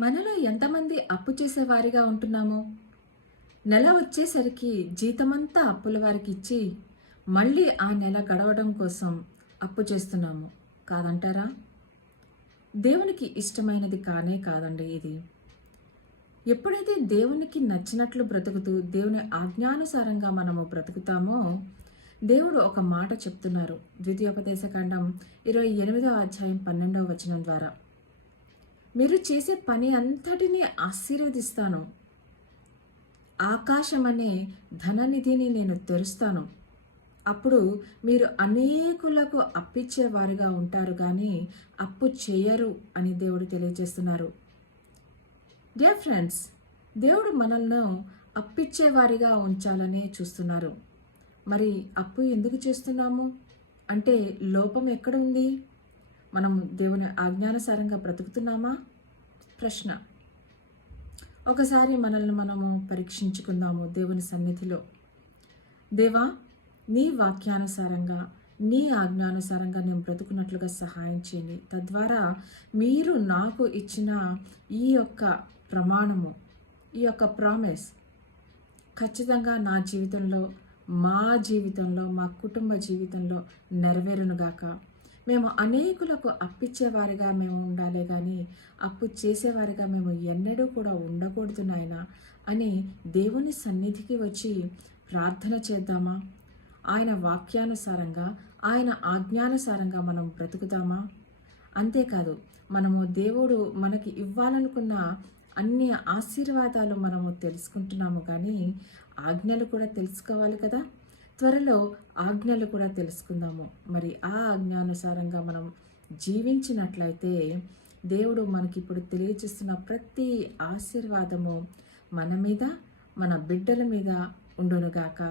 మనలో ఎంతమంది అప్పు చేసేవారిగా ఉంటున్నాము? నెల వచ్చేసరికి జీతమంతా అప్పుల వారికి ఇచ్చి, మళ్ళీ ఆ నెల గడవడం కోసం అప్పు చేస్తున్నాము. కాదంటారా? దేవునికి ఇష్టమైనది కానే కాదండి ఇది. ఎప్పుడైతే దేవునికి నచ్చినట్లు బ్రతుకుతూ, దేవుని ఆజ్ఞానుసారంగా మనము బ్రతుకుతామో, దేవుడు ఒక మాట చెప్తున్నారు. ద్వితీయోపదేశకాండం 28వ అధ్యాయం 12వ వచనం ద్వారా. మీరు చేసే పని అంతటినీ ఆశీర్వదిస్తాను. ఆకాశమనే ధననిధిని నేను తెరుస్తాను. అప్పుడు మీరు అనేకులకు అప్పిచ్చేవారుగా ఉంటారు కానీ అప్పు చేయరు అని దేవుడు తెలియజేస్తున్నారు. డియర్ ఫ్రెండ్స్, దేవుడు మనల్ని అప్పిచ్చేవారిగా ఉంచాలనే చూస్తున్నారు. మరి అప్పు ఎందుకు చేస్తున్నాము? అంటే లోపం ఎక్కడ ఉంది? మనం దేవుని ఆజ్ఞానుసారంగా బ్రతుకుతున్నామా? ప్రశ్న. ఒకసారి మనల్ని మనము పరీక్షించుకుందాము దేవుని సన్నిధిలో. దేవా, నీ వాక్యానుసారంగా, నీ ఆజ్ఞానుసారంగా నేను బ్రతుకున్నట్లుగా సహాయం చేయండి. తద్వారా మీరు నాకు ఇచ్చిన ఈ యొక్క ప్రమాణము, ఈ యొక్క ప్రామిస్ ఖచ్చితంగా నా జీవితంలో, మా జీవితంలో, మా కుటుంబ జీవితంలో నెరవేరునుగాక. మేము అనేకులకు అప్పిచ్చేవారిగా మేము ఉండాలి కానీ అప్పు చేసేవారిగా మేము ఎన్నడూ కూడా ఉండకూడదు నాయనా అని దేవుని సన్నిధికి వచ్చి ప్రార్థన చేద్దామా? ఆయన వాక్యానుసారంగా, ఆయన ఆజ్ఞానుసారంగా మనం బ్రతుకుతామా? అంతేకాదు, మనము దేవుడు మనకి ఇవ్వాలనుకున్న అన్ని ఆశీర్వాదాలు మనము తెలుసుకుంటున్నాము కానీ ఆజ్ఞలు కూడా తెలుసుకోవాలి కదా. త్వరలో ఆజ్ఞలు కూడా తెలుసుకుందాము. మరి ఆ ఆజ్ఞానుసారంగా మనం జీవించినట్లయితే దేవుడు మనకిప్పుడు తెలియజేస్తున్న ప్రతి ఆశీర్వాదము మన మీద, మన బిడ్డల మీద ఉండునుగాక.